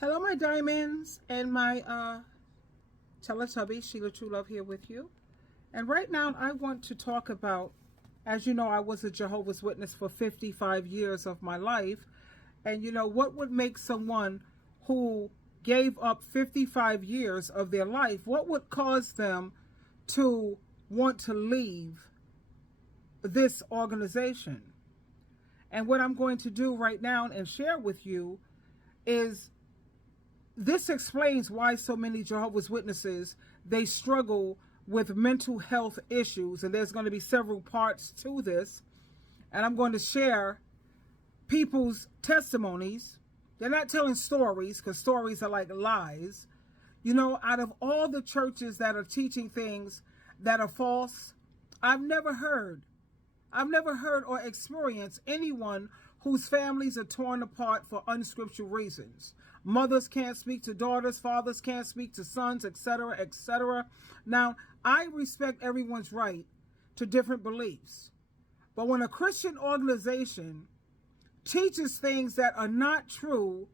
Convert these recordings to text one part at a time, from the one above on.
Hello, my diamonds, and my Teletubby, SheilaTruelove here with you. And right now, I want to talk about, as you know, I was a Jehovah's Witness for 55 years of my life. And you know, what would make someone who gave up 55 years of their life, what would cause them to want to leave this organization? And what I'm going to do right now and share with you is this explains why so many Jehovah's Witnesses, they struggle with mental health issues. And there's going to be several parts to this. And I'm going to share people's testimonies. They're not telling stories, because stories are like lies. You know, out of all the churches that are teaching things that are false, I've never heard or experienced anyone whose families are torn apart for unscriptural reasons. Mothers can't speak to daughters, fathers can't speak to sons, etc., etc. Now, I respect everyone's right to different beliefs. But when a Christian organization teaches things that are not true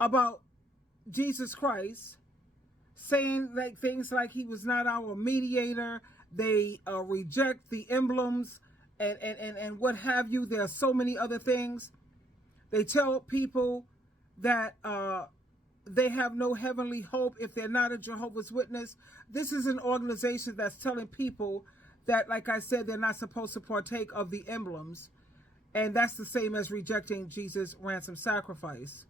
about Jesus Christ, saying like things like he was not our mediator, they reject the emblems and what have you. There are so many other things. They tell people that they have no heavenly hope if they're not a Jehovah's Witness. This is an organization that's telling people that, like I said, they're not supposed to partake of the emblems. And that's the same as rejecting Jesus' ransom sacrifice.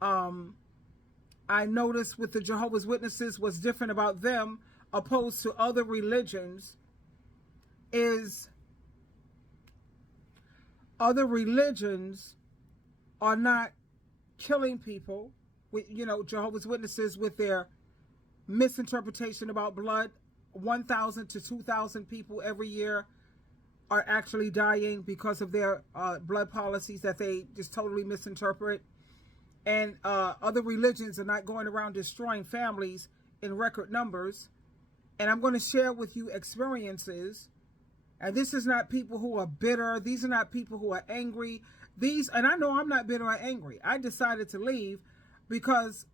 I noticed with the Jehovah's Witnesses, what's different about them opposed to other religions is other religions are not killing people. With, you know, Jehovah's Witnesses, with their misinterpretation about blood, 1,000 to 2,000 people every year are actually dying because of their blood policies that they just totally misinterpret. And other religions are not going around destroying families in record numbers. And I'm going to share with you experiences. And this is not people who are bitter. These are not people who are angry. And I know I'm not bitter or angry. I decided to leave because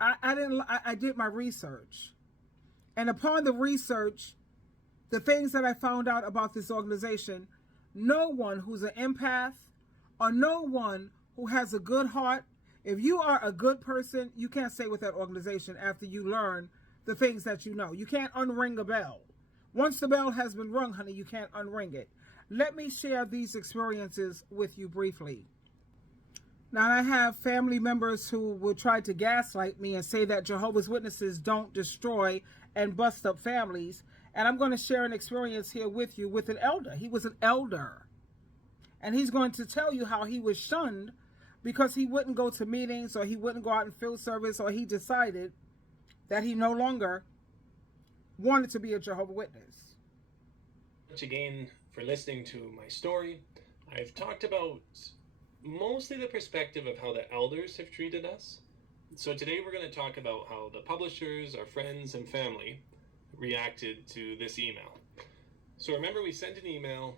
I did my research. And upon the research, the things that I found out about this organization, no one who's an empath or no one who has a good heart, if you are a good person, you can't stay with that organization after you learn the things that you know. You can't unring a bell. Once the bell has been rung, honey, you can't unring it. Let me share these experiences with you briefly. Now, I have family members who will try to gaslight me and say that Jehovah's Witnesses don't destroy and bust up families. And I'm going to share an experience here with you with an elder. He was an elder. And he's going to tell you how he was shunned because he wouldn't go to meetings, or he wouldn't go out in field service, or he decided that he no longer wanted to be a Jehovah's Witness. Once again for listening to my story. I've talked about mostly the perspective of how the elders have treated us. So today we're going to talk about how the publishers, our friends and family reacted to this email. So remember, we sent an email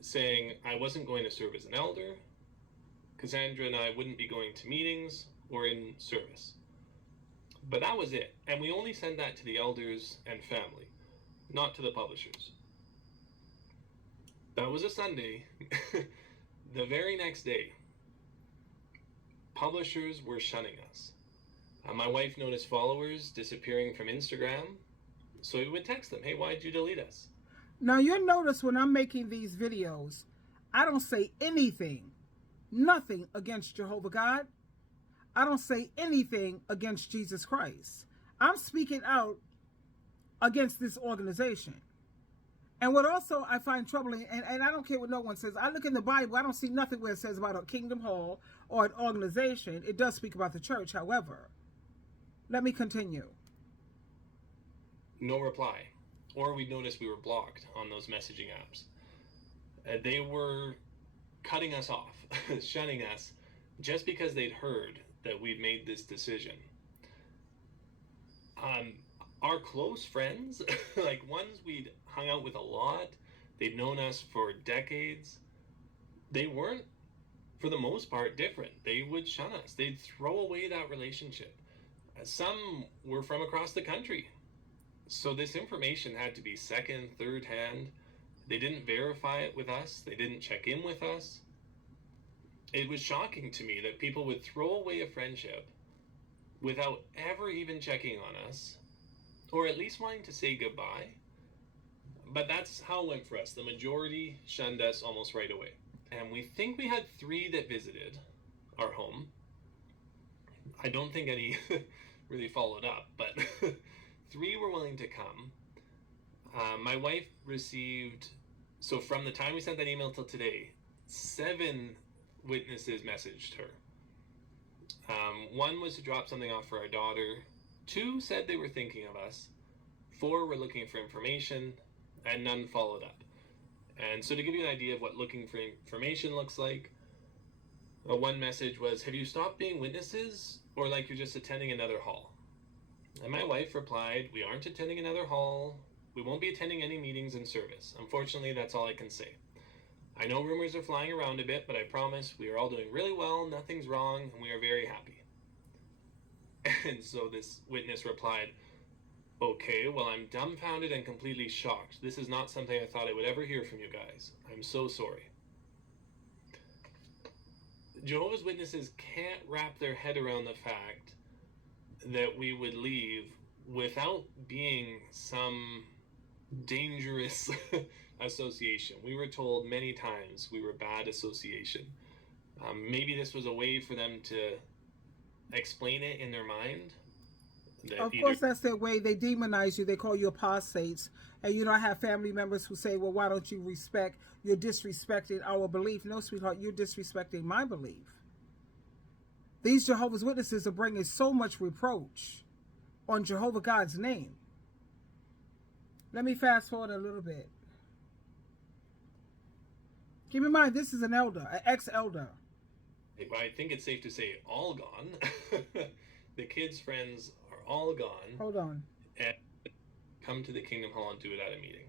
saying I wasn't going to serve as an elder. Cassandra and I wouldn't be going to meetings or in service. But that was it. And we only sent that to the elders and family, not to the publishers. That was a Sunday. The very next day, publishers were shunning us. My wife noticed followers disappearing from Instagram, so we would text them, hey, why'd you delete us? Now, you'll notice when I'm making these videos, I don't say anything, nothing against Jehovah God. I don't say anything against Jesus Christ. I'm speaking out against this organization. And what also I find troubling, and I don't care what no one says, I look in the Bible, I don't see nothing where it says about a kingdom hall or an organization. It does speak about the church, however. Let me continue. No reply. Or we noticed we were blocked on those messaging apps. They were cutting us off, shunning us, just because they'd heard that we'd made this decision. Our close friends, like ones we'd hung out with a lot, they'd known us for decades, they weren't for the most part, different. They would shun us. They'd throw away that relationship. Some were from across the country. So this information had to be second, third hand. They didn't verify it with us. They didn't check in with us. It was shocking to me that people would throw away a friendship without ever even checking on us, or at least wanting to say goodbye. But that's how it went for us. The majority shunned us almost right away. And we think we had 3 that visited our home. I don't think any really followed up, but 3 were willing to come. My wife received, so from the time we sent that email till today, 7 witnesses messaged her. 1 was to drop something off for our daughter. 2 said they were thinking of us. 4 were looking for information, and none followed up. And so to give you an idea of what looking for information looks like, one message was, have you stopped being witnesses, or like you're just attending another hall? And my wife replied, we aren't attending another hall. We won't be attending any meetings in service. Unfortunately, that's all I can say. I know rumors are flying around a bit, but I promise we are all doing really well, nothing's wrong, and we are very happy. And so this witness replied, okay, well, I'm dumbfounded and completely shocked. This is not something I thought I would ever hear from you guys. I'm so sorry. Jehovah's Witnesses can't wrap their head around the fact that we would leave without being some dangerous association. We were told many times we were bad association. Maybe this was a way for them to explain it in their mind. Of course, that's their way. They demonize you. They call you apostates. And you know, I have family members who say, well, why don't you respect? You're disrespecting our belief. No, sweetheart, you're disrespecting my belief. These Jehovah's Witnesses are bringing so much reproach on Jehovah God's name. Let me fast forward a little bit. Keep in mind, this is an elder, an ex-elder. I think it's safe to say all gone. The kids' friends are all gone. Hold on. And come to the Kingdom Hall and do it at a meeting.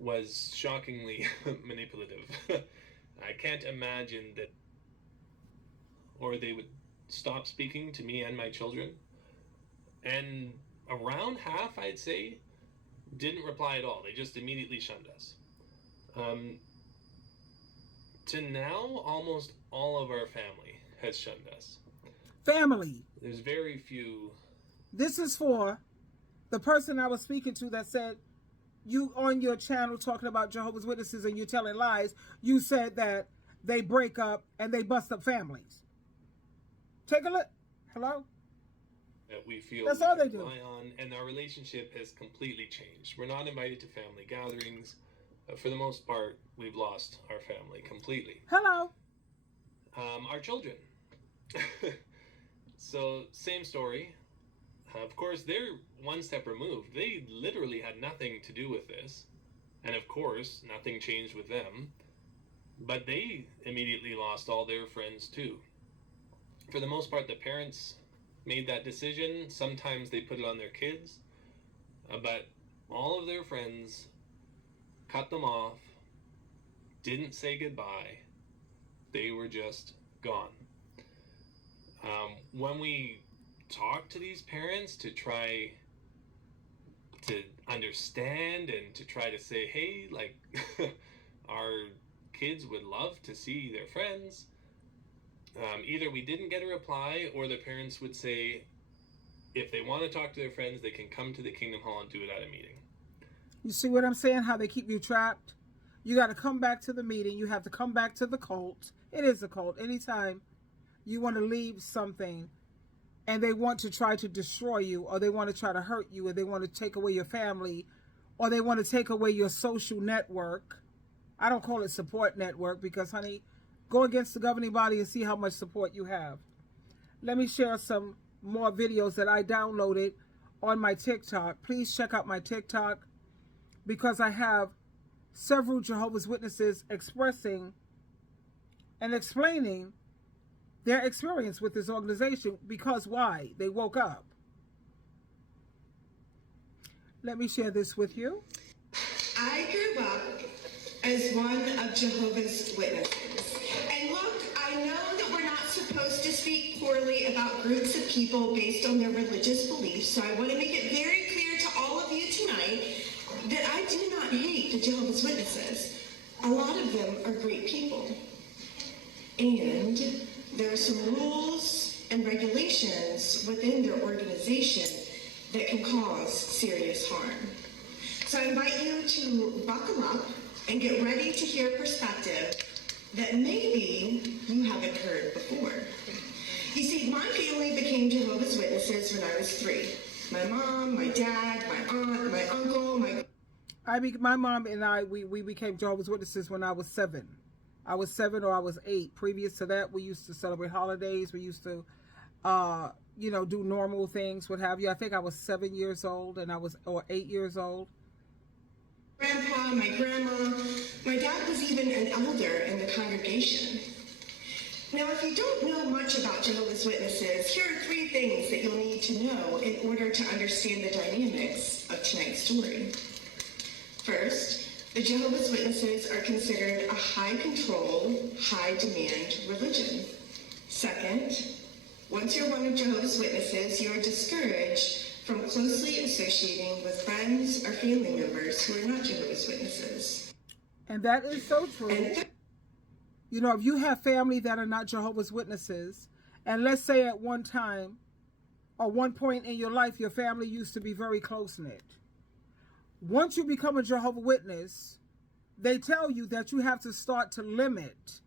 Was shockingly manipulative. I can't imagine that, or they would stop speaking to me and my children. And around half, I'd say, didn't reply at all. They just immediately shunned us. To now, almost all of our family has shunned us. Family. There's very few. This is for the person I was speaking to that said, you on your channel talking about Jehovah's Witnesses and you're telling lies, you said that they break up and they bust up families. Take a look. Hello? That we feel that's we all can they do. rely on, and our relationship has completely changed. We're not invited to family gatherings. For the most part, we've lost our family completely. Hello. Our children. So, same story. Of course, they're one step removed. They literally had nothing to do with this. And of course, nothing changed with them. But they immediately lost all their friends too. For the most part, the parents made that decision. Sometimes they put it on their kids. But all of their friends cut them off, didn't say goodbye. They were just gone. When we talk to these parents to try to understand and to try to say, hey, like, our kids would love to see their friends, either we didn't get a reply, or the parents would say, if they want to talk to their friends, they can come to the Kingdom Hall and do it at a meeting. You see what I'm saying? How they keep you trapped? You got to come back to the meeting. You have to come back to the cult. It is a cult. Anytime you want to leave something and they want to try to destroy you, or they want to try to hurt you, or they want to take away your family, or they want to take away your social network. I don't call it support network because, honey, go against the governing body and see how much support you have. Let me share some more videos that I downloaded on my TikTok. Please check out my TikTok, because I have several Jehovah's Witnesses expressing and explaining their experience with this organization, because why? They woke up. Let me share this with you. I grew up as one of Jehovah's Witnesses, and speak poorly about groups of people based on their religious beliefs, so I want to make it very clear to all of you tonight that I do not hate the Jehovah's Witnesses. A lot of them are great people. And there are some rules and regulations within their organization that can cause serious harm. So I invite you to buckle up and get ready to hear a perspective that maybe you haven't heard before. You see, my family became Jehovah's Witnesses when I was 3. My mom, my dad, my aunt, my uncle, my mom and I, we became Jehovah's Witnesses when I was 7. I was 7 or I was 8. Previous to that, we used to celebrate holidays. We used to, do normal things, what have you. I think I was 7 years old or 8 years old. Grandpa, my grandma, my dad was even an elder in the congregation. Now, if you don't know much about Jehovah's Witnesses, here are 3 things that you'll need to know in order to understand the dynamics of tonight's story. First, the Jehovah's Witnesses are considered a high-control, high-demand religion. Second, once you're one of Jehovah's Witnesses, you're discouraged from closely associating with friends or family members who are not Jehovah's Witnesses. And that is so true. If you have family that are not Jehovah's Witnesses, and let's say at one time or one point in your life, your family used to be very close-knit. Once you become a Jehovah's Witness, they tell you that you have to start to limit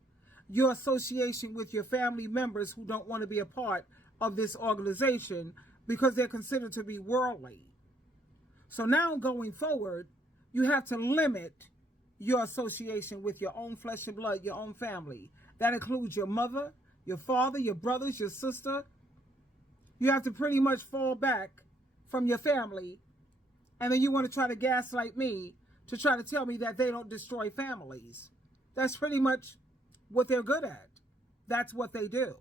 your association with your family members who don't want to be a part of this organization because they're considered to be worldly. So now going forward, you have to limit your association with your own flesh and blood, your own family. That includes your mother, your father, your brothers, your sister. You have to pretty much fall back from your family, and then you want to try to gaslight me to try to tell me that they don't destroy families. That's pretty much what they're good at. That's what they do.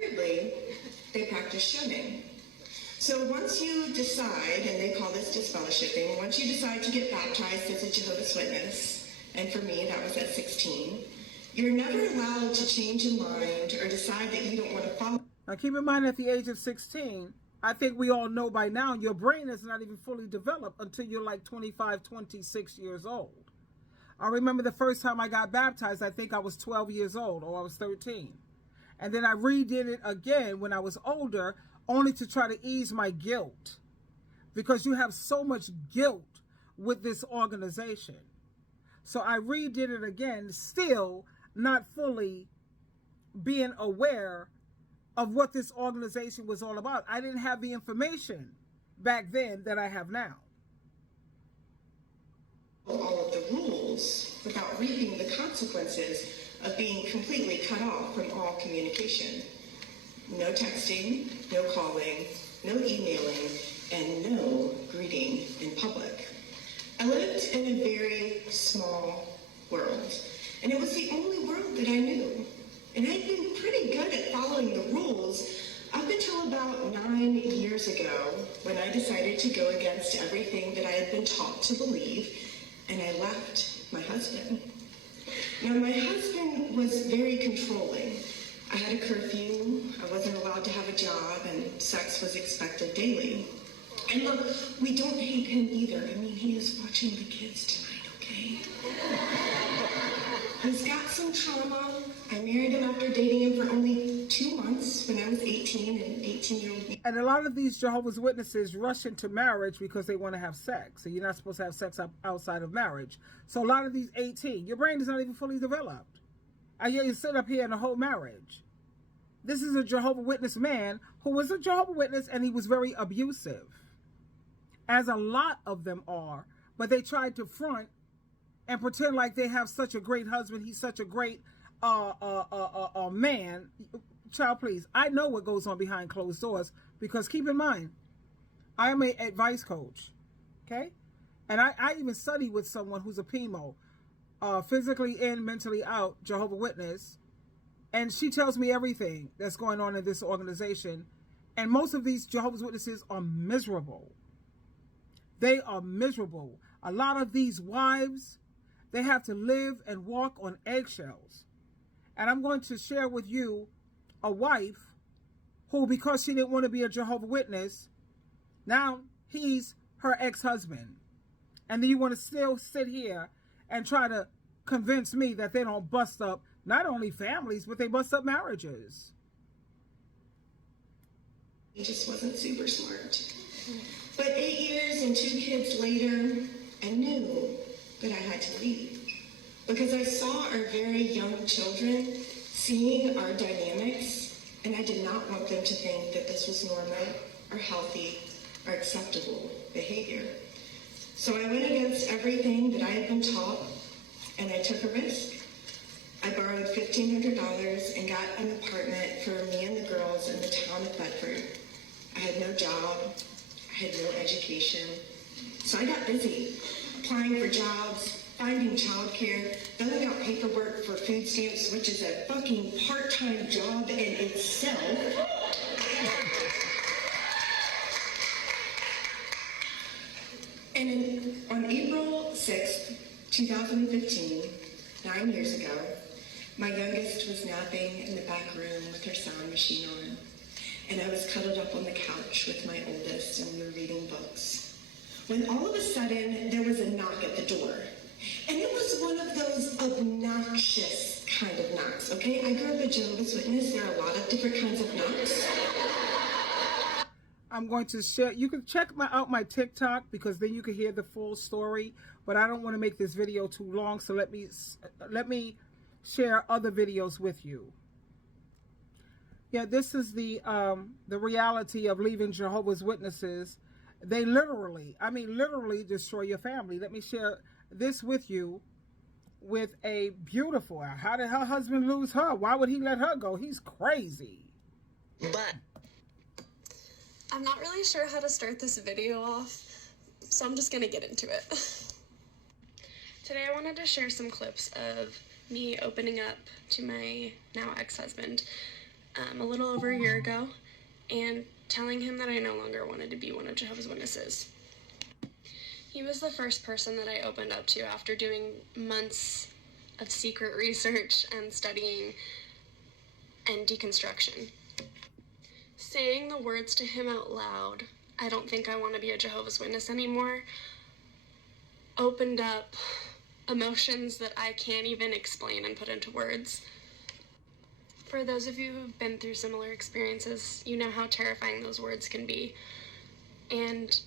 Thirdly, they practice shunning. So once you decide, and they call this disfellowshipping, once you decide to get baptized as a Jehovah's Witness, and for me that was at 16, you're never allowed to change your mind or decide that you don't want to follow. Now keep in mind, at the age of 16, I think we all know by now, your brain is not even fully developed until you're like 25, 26 years old. I remember the first time I got baptized, I think I was 12 years old or I was 13. And then I redid it again when I was older, only to try to ease my guilt. Because you have so much guilt with this organization. So I redid it again, still not fully being aware of what this organization was all about. I didn't have the information back then that I have now. All of the rules without reaping the consequences of being completely cut off from all communication. No texting, no calling, no emailing, and no greeting in public. I lived in a very small world, and it was the only world that I knew. And I'd been pretty good at following the rules up until about 9 years ago, when I decided to go against everything that I had been taught to believe, and I left my husband. Now, my husband was very controlling. I had a curfew, I wasn't allowed to have a job, and sex was expected daily. And look, we don't hate him either. I mean, he is watching the kids tonight, okay? He's got some trauma. I married him after dating him for only 2 months when I was 18, and 18-year-old me. And a lot of these Jehovah's Witnesses rush into marriage because they want to have sex. And you're not supposed to have sex outside of marriage. So a lot of these 18, your brain is not even fully developed. And yet you sit up here in a whole marriage. This is a Jehovah's Witness man who was a Jehovah's Witness, and he was very abusive. As a lot of them are. But they tried to front and pretend like they have such a great husband. He's such a great man. Child, please. I know what goes on behind closed doors, because keep in mind, I am an advice coach. Okay? And I even study with someone who's a PMO, physically in, mentally out, Jehovah's Witness. And she tells me everything that's going on in this organization. And most of these Jehovah's Witnesses are miserable. They are miserable. A lot of these wives, they have to live and walk on eggshells. And I'm going to share with you a wife who, because she didn't want to be a Jehovah's Witness, now he's her ex-husband. And then you want to still sit here and try to convince me that they don't bust up not only families, but they bust up marriages. He just wasn't super smart. But 8 years and 2 kids later, I knew that I had to leave. Because I saw our very young children seeing our dynamics, and I did not want them to think that this was normal or healthy or acceptable behavior. So I went against everything that I had been taught, and I took a risk. I borrowed $1,500 and got an apartment for me and the girls in the town of Bedford. I had no job, I had no education, so I got busy applying for jobs, finding childcare, filling out paperwork for food stamps, which is a fucking part-time job in itself. And on April 6th, 2015, 9 years ago, my youngest was napping in the back room with her sound machine on, and I was cuddled up on the couch with my oldest, and we were reading books. When all of a sudden, there was a knock at the door. And it was one of those obnoxious kind of knocks, okay? I grew up a Jehovah's Witness. There are a lot of different kinds of knocks. I'm going to share, you can check out my TikTok, because then you can hear the full story, but I don't want to make this video too long, so let me share other videos with you. Yeah, this is the reality of leaving Jehovah's Witnesses. They literally destroy your family. Let me share this with you with a beautiful, how did her husband lose her? Why would he let her go? He's crazy. But I'm not really sure how to start this video off, so I'm just gonna get into it. Today I wanted to share some clips of me opening up to my now ex-husband a little over a year ago and telling him that I no longer wanted to be one of Jehovah's Witnesses. He was the first person that I opened up to after doing months of secret research and studying and deconstruction. Saying the words to him out loud, I don't think I want to be a Jehovah's Witness anymore, opened up emotions that I can't even explain and put into words. For those of you who've been through similar experiences, you know how terrifying those words can be. And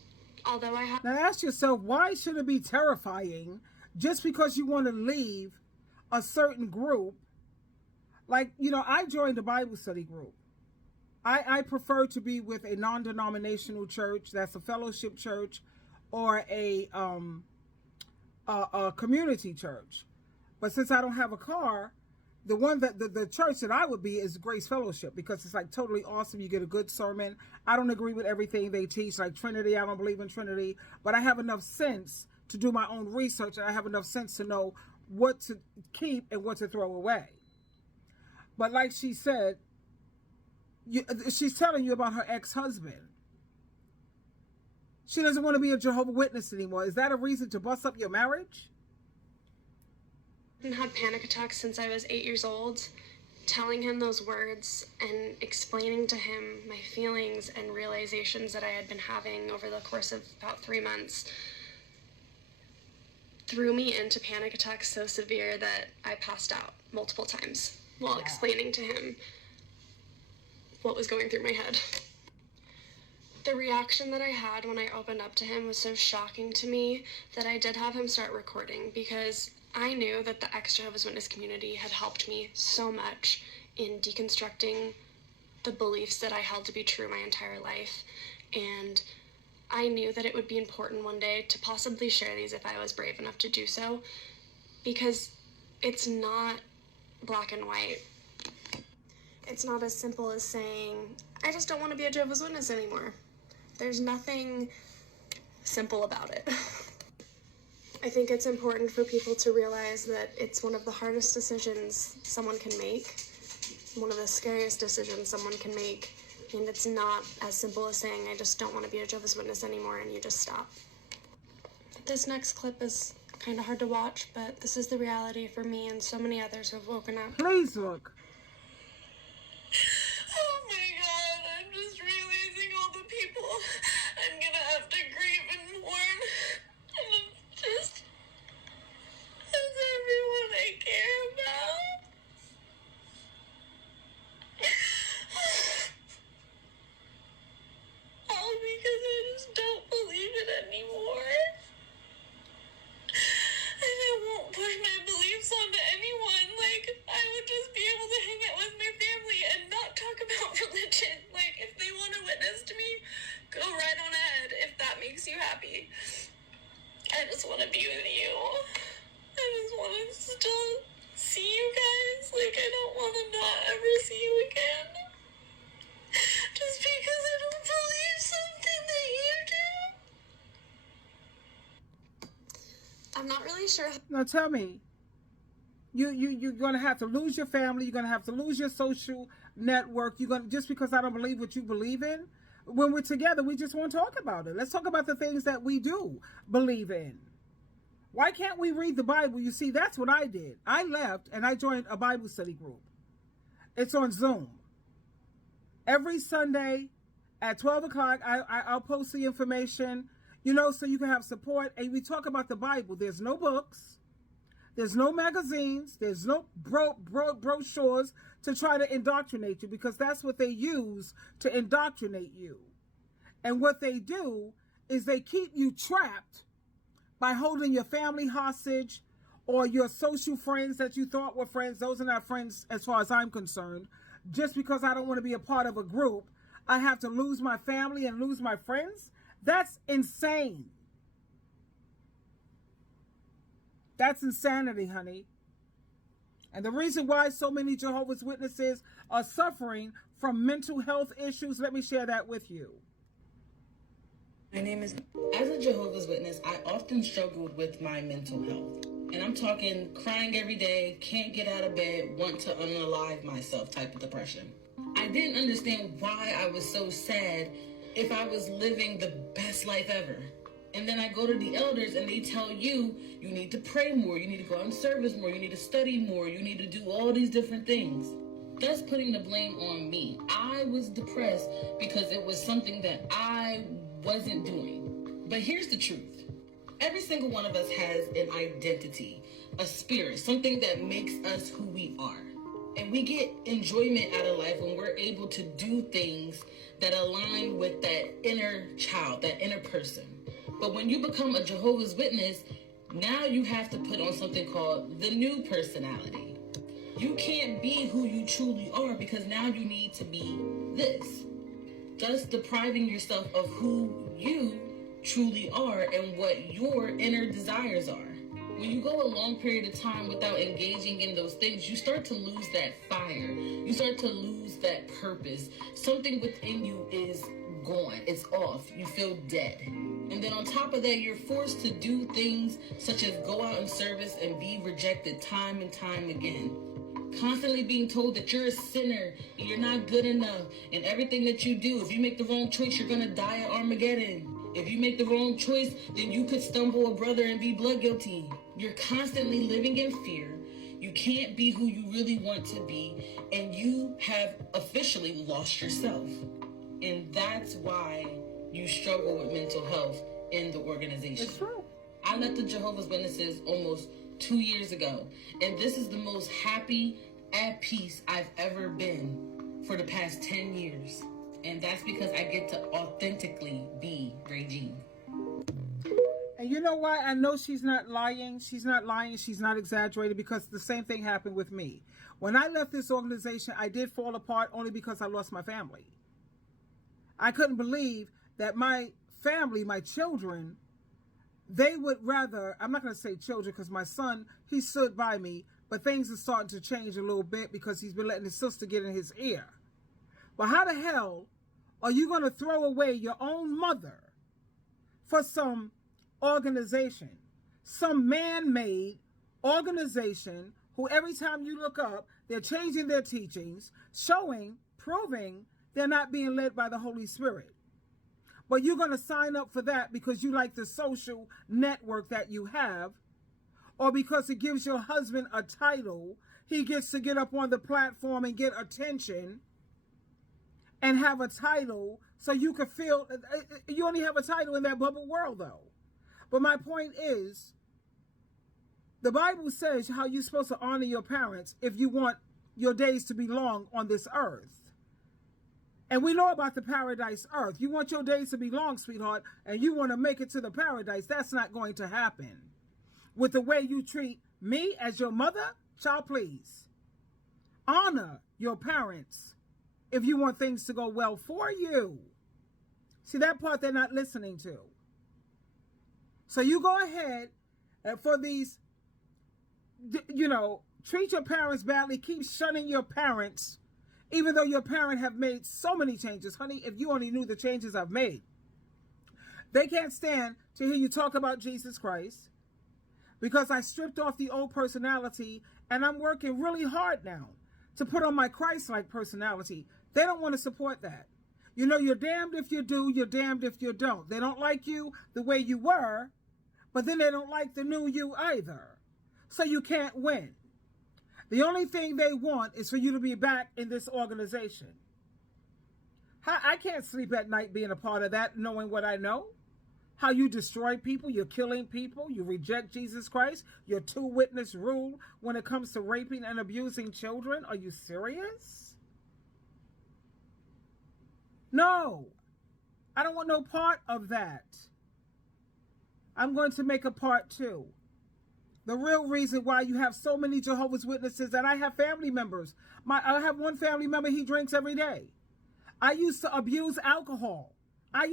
although I have... Now ask yourself, why should it be terrifying just because you want to leave a certain group? Like, you know, I joined a Bible study group. I prefer to be with a non-denominational church, that's a fellowship church, or a community church. But since I don't have a car, the one that the church that I would be is Grace Fellowship, because it's like totally awesome. You get a good sermon. I don't agree with everything they teach, like Trinity. I don't believe in Trinity, but I have enough sense to do my own research, and I have enough sense to know what to keep and what to throw away. But like she said, she's telling you about her ex-husband. She doesn't want to be a Jehovah's Witness anymore. Is that a reason to bust up your marriage? I've had panic attacks since I was 8 years old. Telling him those words and explaining to him my feelings and realizations that I had been having over the course of about 3 months threw me into panic attacks so severe that I passed out multiple times while explaining to him what was going through my head. The reaction that I had when I opened up to him was so shocking to me that I did have him start recording, because I knew that the ex-Jehovah's Witness community had helped me so much in deconstructing the beliefs that I held to be true my entire life, and I knew that it would be important one day to possibly share these if I was brave enough to do so, because it's not black and white. It's not as simple as saying, I just don't want to be a Jehovah's Witness anymore. There's nothing simple about it. I think it's important for people to realize that it's one of the hardest decisions someone can make, one of the scariest decisions someone can make, and it's not as simple as saying, I just don't want to be a Jehovah's Witness anymore, and you just stop. This next clip is kind of hard to watch, but this is the reality for me and so many others who have woken up. Please look. Oh my God, I'm just realizing all the people I'm gonna have to grieve and mourn. And it's just, it's everyone I care about. All because I just don't believe it anymore. And I won't push my beliefs onto anyone. Like, I would just be able to hang out with my family and not talk about religion. Like, if they want to witness to me, go right on ahead if that makes you happy. I just want to be with you. I just want to still see you guys. Like, I don't want to not ever see you again. Just because I don't believe something that you do. I'm not really sure. Now tell me, you're gonna have to lose your family. You're gonna have to lose your social network. You're gonna, just because I don't believe what you believe in. When we're together, we just won't talk about it. Let's talk about the things that we do believe in. Why can't we read the Bible? You see, that's what I did. I left and I joined a Bible study group. It's on Zoom. Every Sunday at 12 o'clock, I'll post the information, you know, so you can have support. And we talk about the Bible. There's no books. There's no magazines. There's no brochures to try to indoctrinate you, because that's what they use to indoctrinate you. And what they do is they keep you trapped by holding your family hostage, or your social friends that you thought were friends. Those are not friends as far as I'm concerned. Just because I don't want to be a part of a group, I have to lose my family and lose my friends? That's insane. That's insanity, honey. And the reason why so many Jehovah's Witnesses are suffering from mental health issues, let me share that with you. My name is... As a Jehovah's Witness, I often struggled with my mental health. And I'm talking crying every day, can't get out of bed, want to unalive myself type of depression. I didn't understand why I was so sad if I was living the best life ever. And then I go to the elders and they tell you, you need to pray more, you need to go out in service more, you need to study more, you need to do all these different things. That's putting the blame on me. I was depressed because it was something that I wasn't doing. But here's the truth. Every single one of us has an identity, a spirit, something that makes us who we are. And we get enjoyment out of life when we're able to do things that align with that inner child, that inner person. But when you become a Jehovah's Witness, now you have to put on something called the new personality. You can't be who you truly are because now you need to be this, thus depriving yourself of who you truly are and what your inner desires are. When you go a long period of time without engaging in those things, you start to lose that fire. You start to lose that purpose. Something within you is gone. It's off. You feel dead. And then on top of that, you're forced to do things such as go out in service and be rejected time and time again. Constantly being told that you're a sinner and you're not good enough, and everything that you do, if you make the wrong choice, you're gonna die at Armageddon. If you make the wrong choice, then you could stumble a brother and be blood guilty. You're constantly living in fear. You can't be who you really want to be, and you have officially lost yourself. And that's why you struggle with mental health in the organization. It's true. I left the Jehovah's Witnesses almost 2 years ago, and this is the most happy, at peace I've ever been for the past 10 years. And that's because I get to authentically be Regine. And you know why I know she's not lying? She's not lying. She's not exaggerating, because the same thing happened with me. When I left this organization, I did fall apart only because I lost my family. I couldn't believe that my family, my children, they would rather, I'm not going to say children because my son, he stood by me, but things are starting to change a little bit because he's been letting his sister get in his ear. But how the hell are you going to throw away your own mother for some organization, some man-made organization who every time you look up, they're changing their teachings, showing, proving they're not being led by the Holy Spirit? But you're going to sign up for that because you like the social network that you have, or because it gives your husband a title, he gets to get up on the platform and get attention and have a title so you can feel, you only have a title in that bubble world though. But my point is, the Bible says how you're supposed to honor your parents if you want your days to be long on this earth. And we know about the paradise earth. You want your days to be long, sweetheart, and you want to make it to the paradise. That's not going to happen with the way you treat me as your mother. Child, please honor your parents if you want things to go well for you. See, that part they're not listening to. So you go ahead and for these, treat your parents badly, keep shunning your parents, even though your parent have made so many changes. Honey, if you only knew the changes I've made. They can't stand to hear you talk about Jesus Christ because I stripped off the old personality and I'm working really hard now to put on my Christ-like personality. They don't want to support that. You're damned if you do, you're damned if you don't. They don't like you the way you were, but then they don't like the new you either. So you can't win. The only thing they want is for you to be back in this organization. I can't sleep at night being a part of that, knowing what I know. How you destroy people, you're killing people, you reject Jesus Christ, your 2-witness rule when it comes to raping and abusing children. Are you serious? No, I don't want no part of that. I'm going to make a part 2. The real reason why you have so many Jehovah's Witnesses, and I have family members. I have one family member, he drinks every day. I used to abuse alcohol. I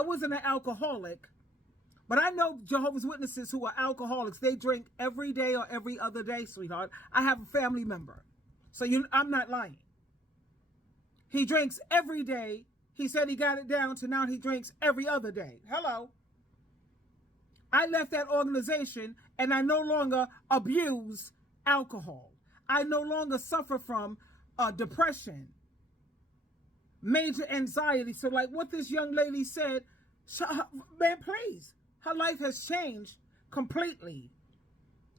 wasn't an alcoholic, but I know Jehovah's Witnesses who are alcoholics. They drink every day or every other day, sweetheart. I have a family member. So I'm not lying. He drinks every day. He said he got it down to now he drinks every other day. Hello. I left that organization and I no longer abuse alcohol. I no longer suffer from depression, major anxiety. So like what this young lady said, man, please, her life has changed completely.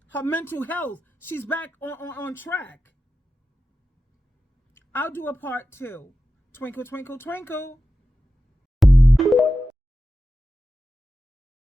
Her mental health, she's back on track. I'll do a part 2. Twinkle, twinkle, twinkle.